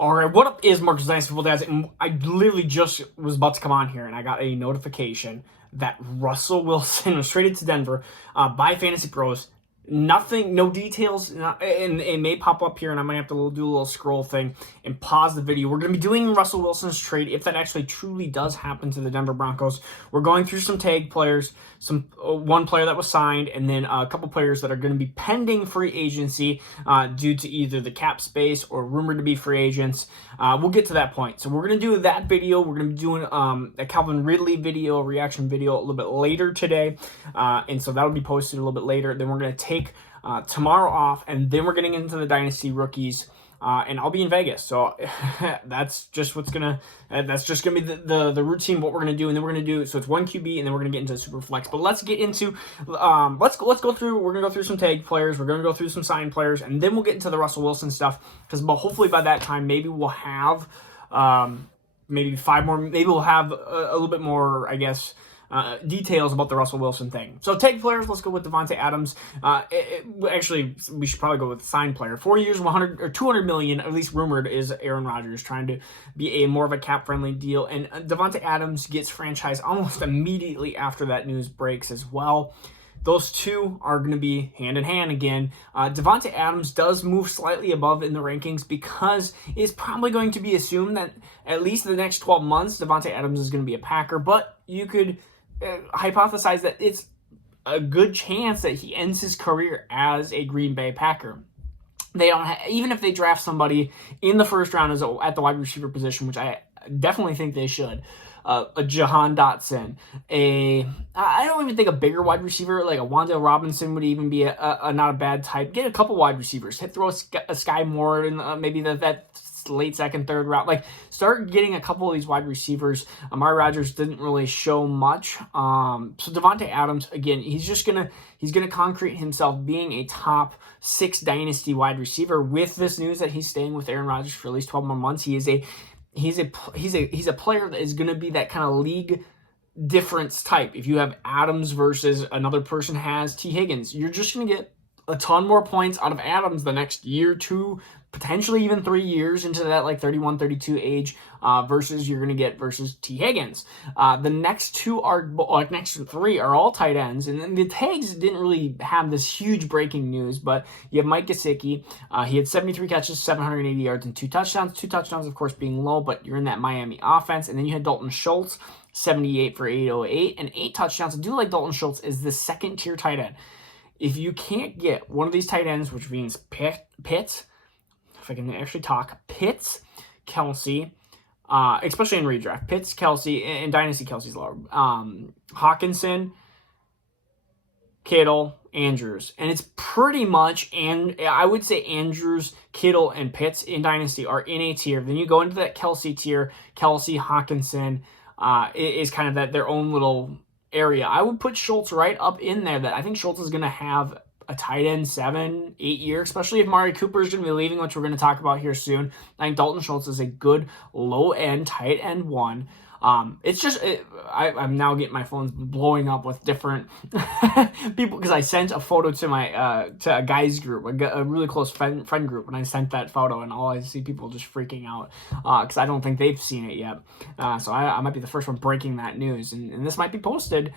All right, what up is Marcus Dynasty Fun, and I literally just was about to come on here, and I got a notification that Russell Wilson was traded to Denver by Fantasy Pros. Nothing, no details, and it may pop up here, and I might have to do a little scroll thing and pause the video. We're going to be doing Russell Wilson's trade if that actually truly does happen to the Denver Broncos. We're going through some tag players, one player that was signed, and then a couple players that are going to be pending free agency due to either the cap space or rumored to be free agents. We'll get to that point. So we're going to do that video. We're going to be doing a Calvin Ridley video, reaction video a little bit later today, and so that'll be posted a little bit later. Then we're going to take tomorrow off, and then we're getting into the Dynasty rookies, and I'll be in Vegas. So that's just what's gonna be the routine, what we're gonna do, and then we're gonna do, so it's one QB, and then we're gonna get into super flex. But let's get into let's go through. We're gonna go through some tag players, we're gonna go through some signed players, and then we'll get into the Russell Wilson stuff, because hopefully by that time maybe we'll have maybe 5 more, maybe we'll have a little bit more, I guess, details about the Russell Wilson thing. So tag players, let's go with Davante Adams. Actually, we should probably go with signed player. 4 years, 100 or 200 million, at least rumored, is Aaron Rodgers trying to be a more of a cap-friendly deal. And Davante Adams gets franchised almost immediately after that news breaks as well. Those two are going to be hand in hand again. Davante Adams does move slightly above in the rankings because it's probably going to be assumed that at least the next 12 months, Davante Adams is going to be a Packer. But you could hypothesize that it's a good chance that he ends his career as a Green Bay Packer. They don't even if they draft somebody in the first round at the wide receiver position, which I definitely think they should. A Jahan Dotson, I don't even think a bigger wide receiver like a Wan'Dale Robinson would even be a not a bad type. Get a couple wide receivers, throw a Sky Moore in maybe that late second, third round. Like, start getting a couple of these wide receivers. Amari Rodgers didn't really show much. So Davante Adams, again, he's gonna concrete himself being a top 6 dynasty wide receiver with this news that he's staying with Aaron Rodgers for at least 12 more months. He's a player that is going to be that kind of league difference type. If you have Adams versus another person has T. Higgins, you're just going to get a ton more points out of Adams the next year, 2, potentially even 3 years into that like 31, 32 age versus you're going to get versus T. Higgins. The next 3 are all tight ends, and then the tags didn't really have this huge breaking news, but you have Mike Gesicki. He had 73 catches, 780 yards, and 2 touchdowns. 2 touchdowns, of course, being low, but you're in that Miami offense. And then you had Dalton Schultz, 78 for 808 and 8 touchdowns. I do like Dalton Schultz as the second tier tight end. If you can't get one of these tight ends, which means Pitts, if I can actually talk, Pitts, Kelsey, especially in redraft, Pitts, Kelsey, and Dynasty Kelsey's lower, Hawkinson, Kittle, Andrews. And it's pretty much, and I would say Andrews, Kittle, and Pitts in Dynasty are in a tier. Then you go into that Kelsey tier, Kelsey, Hawkinson is kind of that their own little area. I would put Schultz right up in there. That I think Schultz is going to have a tight end 7-8 year, especially if Mari Cooper is going to be leaving, which we're going to talk about here soon. I think Dalton Schultz is a good low end tight end 1. It's just, I'm now getting my phone's blowing up with different people, because I sent a photo to my, to a guys group, a really close friend group, and I sent that photo, and all I see people just freaking out, because I don't think they've seen it yet. So I might be the first one breaking that news, and this might be posted,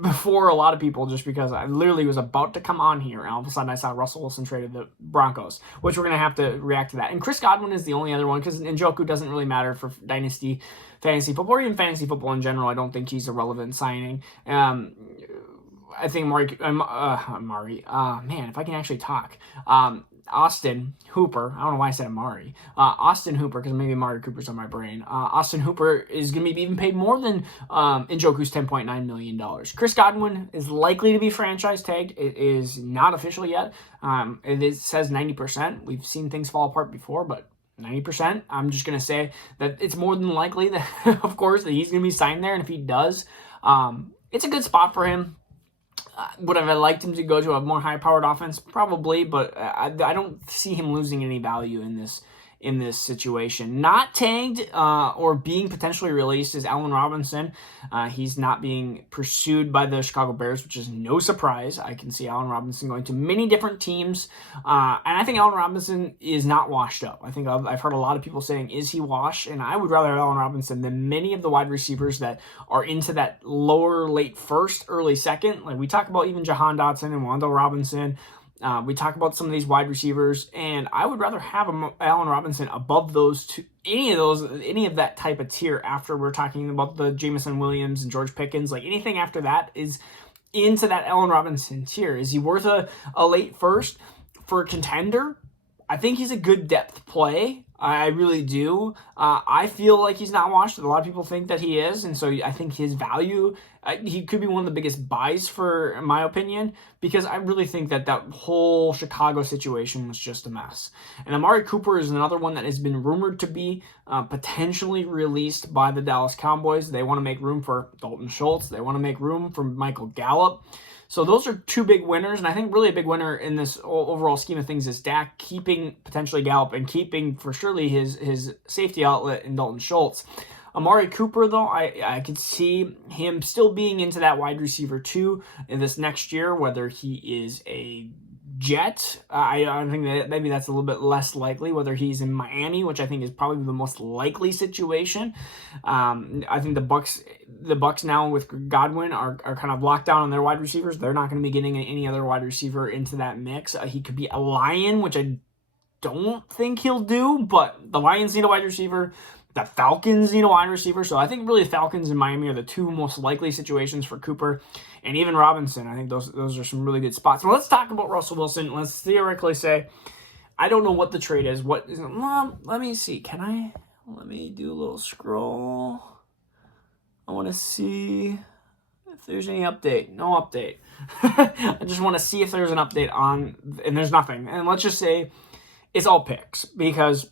before a lot of people, just because I literally was about to come on here, and all of a sudden I saw Russell Wilson traded the Broncos, which we're going to have to react to that. And Chris Godwin is the only other one, because Njoku doesn't really matter for Dynasty fantasy football, or even fantasy football in general. I don't think he's a relevant signing. I think man, if I can actually talk. Austin Hooper, I don't know why I said Amari. Austin Hooper, because maybe Amari Cooper's on my brain. Austin Hooper is going to be even paid more than Njoku's $10.9 million. Chris Godwin is likely to be franchise tagged. It is not official yet. It says 90%. We've seen things fall apart before, but 90%, I'm just going to say that it's more than likely that, of course, that he's going to be signed there. And if he does, it's a good spot for him. Would I have liked him to go to a more high-powered offense? Probably, but I don't see him losing any value in in this situation. Not tagged or being potentially released is Allen Robinson. He's not being pursued by the Chicago Bears, which is no surprise. I can see Allen Robinson going to many different teams. And I think Allen Robinson is not washed up. I think I've heard a lot of people saying, is he washed? And I would rather have Allen Robinson than many of the wide receivers that are into that lower late first, early second. Like we talk about even Jahan Dotson and Wan'Dale Robinson. We talk about some of these wide receivers, and I would rather have Allen Robinson above those two, any of that type of tier after we're talking about the Jameson Williams and George Pickens. Like anything after that is into that Allen Robinson tier. Is he worth a late first for a contender? I think he's a good depth play. I really do. I feel like he's not washed. A lot of people think that he is, and so I think his value, he could be one of the biggest buys in my opinion, because I really think that whole Chicago situation was just a mess. And Amari Cooper is another one that has been rumored to be potentially released by the Dallas Cowboys. They want to make room for Dalton Schultz. They want to make room for Michael Gallup. So those are two big winners, and I think really a big winner in this overall scheme of things is Dak keeping potentially Gallup and keeping for surely his safety outlet in Dalton Schultz. Amari Cooper, though, I could see him still being into that wide receiver 2 in this next year, whether he is a Jet. I think that maybe that's a little bit less likely, whether he's in Miami, which I think is probably the most likely situation. I think the Bucks now with Godwin are kind of locked down on their wide receivers. They're not going to be getting any other wide receiver into that mix. He could be a Lion, which I don't think he'll do, but the Lions need a wide receiver. The Falcons need a wide receiver. So I think really the Falcons and Miami are the two most likely situations for Cooper and even Robinson. I think those are some really good spots. Well, let's talk about Russell Wilson. Let's theoretically say, I don't know what the trade is. Well, let me see. Let me do a little scroll. I want to see if there's any update. No update. I just want to see if there's an update and there's nothing. And let's just say it's all picks, because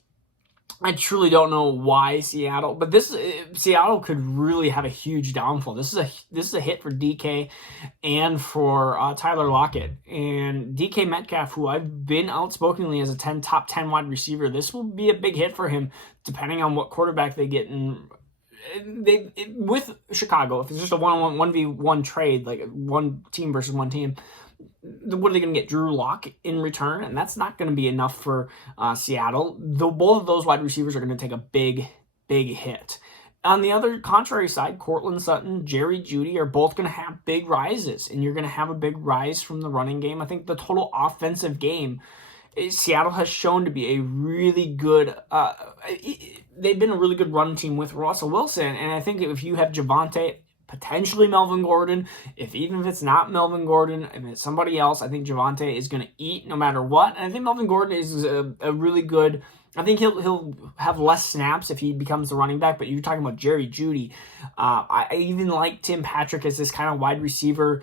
I truly don't know why Seattle, but Seattle could really have a huge downfall. This is a hit for DK and for Tyler Lockett and DK Metcalf, who I've been outspokenly as a top 10 wide receiver. This will be a big hit for him, depending on what quarterback they get with Chicago. If it's just a 1v1 trade, like one team versus one team, what are they going to get? Drew Lock in return? And that's not going to be enough for Seattle. Though both of those wide receivers are going to take a big hit. On the other contrary side, Courtland Sutton, Jerry Jeudy are both going to have big rises, and you're going to have a big rise from the running game. I think the total offensive game, Seattle has shown to be a really good, they've been a really good run team with Russell Wilson. And I think if you have Javonte, potentially Melvin Gordon, even if it's not Melvin Gordon, if it's somebody else, I think Javonte is going to eat no matter what. And I think Melvin Gordon is a really good, I think he'll have less snaps if he becomes the running back, but you're talking about Jerry Jeudy. I even like Tim Patrick as this kind of wide receiver,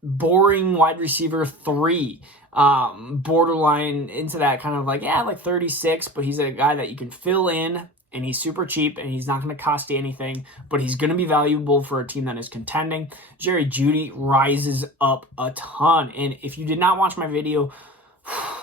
boring wide receiver 3, borderline into that kind of like 36, but he's a guy that you can fill in, and he's super cheap, and he's not going to cost you anything, but he's going to be valuable for a team that is contending. Jerry Jeudy rises up a ton, and if you did not watch my video,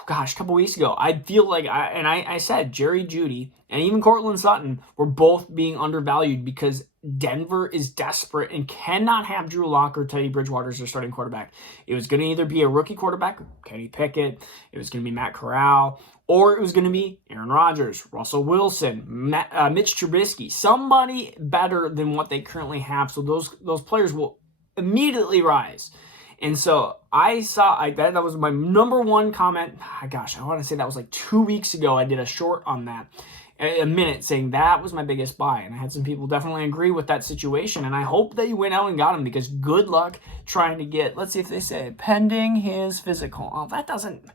gosh, a couple weeks ago, I feel like I said Jerry Jeudy and even Courtland Sutton were both being undervalued because Denver is desperate and cannot have Drew Lock or Teddy Bridgewater as their starting quarterback. It was going to either be a rookie quarterback, Kenny Pickett, it was going to be Matt Corral, or it was going to be Aaron Rodgers, Russell Wilson, Mitch Trubisky, somebody better than what they currently have. So those players will immediately rise. And so I saw that was my number one comment. Gosh, I want to say that was like 2 weeks ago. I did a short on that, a minute, saying that was my biggest buy. And I had some people definitely agree with that situation. And I hope that you went out and got him, because good luck trying to get, let's see if they say, pending his physical. Oh, that doesn't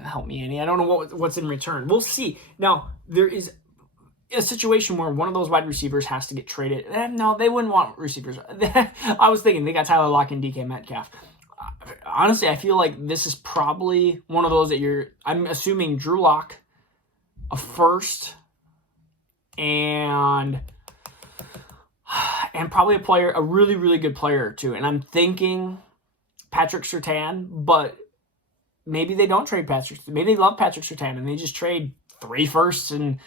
help me any. I don't know what's in return. We'll see. Now, there is a situation where one of those wide receivers has to get traded. No, they wouldn't want receivers. I was thinking they got Tyler Lockett and DK Metcalf. Honestly, I feel like this is probably one of those that I'm assuming Drew Lock, a first, and probably a really, really good player too. And I'm thinking Patrick Surtain, but maybe they don't trade Patrick. Maybe they love Patrick Surtain and they just trade 3 firsts and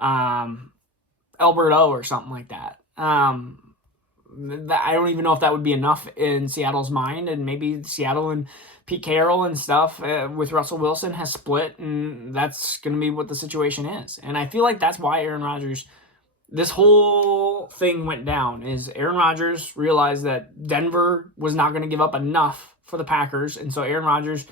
Alberto or something like that. I don't even know if that would be enough in Seattle's mind, and maybe Seattle and Pete Carroll and stuff with Russell Wilson has split, and that's going to be what the situation is. And I feel like that's why Aaron Rodgers, this whole thing went down, is Aaron Rodgers realized that Denver was not going to give up enough for the Packers, and so Aaron Rodgers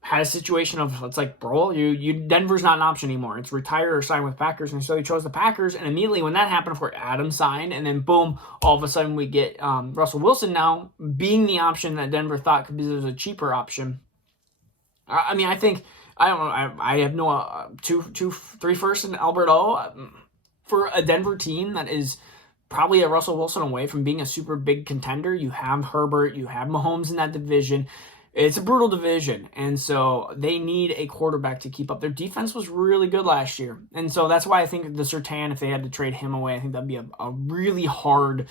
had a situation of, it's like, bro, Denver's not an option anymore. It's retire or sign with Packers. And so he chose the Packers. And immediately when that happened, of course, Adam signed. And then boom, all of a sudden we get Russell Wilson now being the option that Denver thought could be a cheaper option. I mean, I think, I don't know, I have no 3 firsts in Alberto for a Denver team that is probably a Russell Wilson away from being a super big contender. You have Herbert, you have Mahomes in that division. It's a brutal division, and so they need a quarterback to keep up. Their defense was really good last year, and so that's why I think the Surtain, if they had to trade him away, I think that'd be a really hard.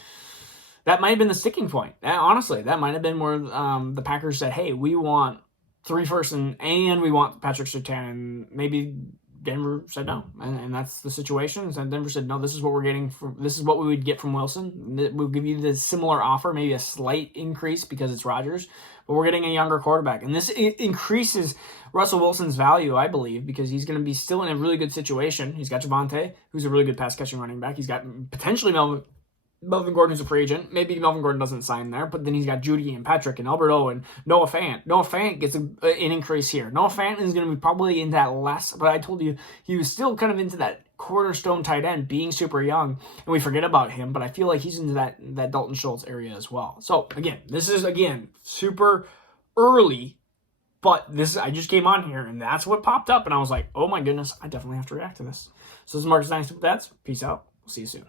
That might have been the sticking point. Honestly, that might have been where the Packers said, "Hey, we want 3 firsts and we want Patrick Surtain," and maybe Denver said no, and that's the situation. And Denver said, no, this is what we're getting. This is what we would get from Wilson. We'll give you the similar offer, maybe a slight increase because it's Rodgers, but we're getting a younger quarterback. And this increases Russell Wilson's value, I believe, because he's going to be still in a really good situation. He's got Javonte, who's a really good pass-catching running back. He's got potentially Melvin Gordon, who's a free agent. Maybe Melvin Gordon doesn't sign there, but then he's got Judy and Patrick and Alberto and Noah Fant. Noah Fant gets an increase here. Noah Fant is going to be probably in that less, but I told you he was still kind of into that cornerstone tight end, being super young, and we forget about him, but I feel like he's into that Dalton Schultz area as well. So, again, this is, super early, but I just came on here, and that's what popped up, and I was like, oh my goodness, I definitely have to react to this. So this is Marcus Dynasty with Dads. Peace out. We'll see you soon.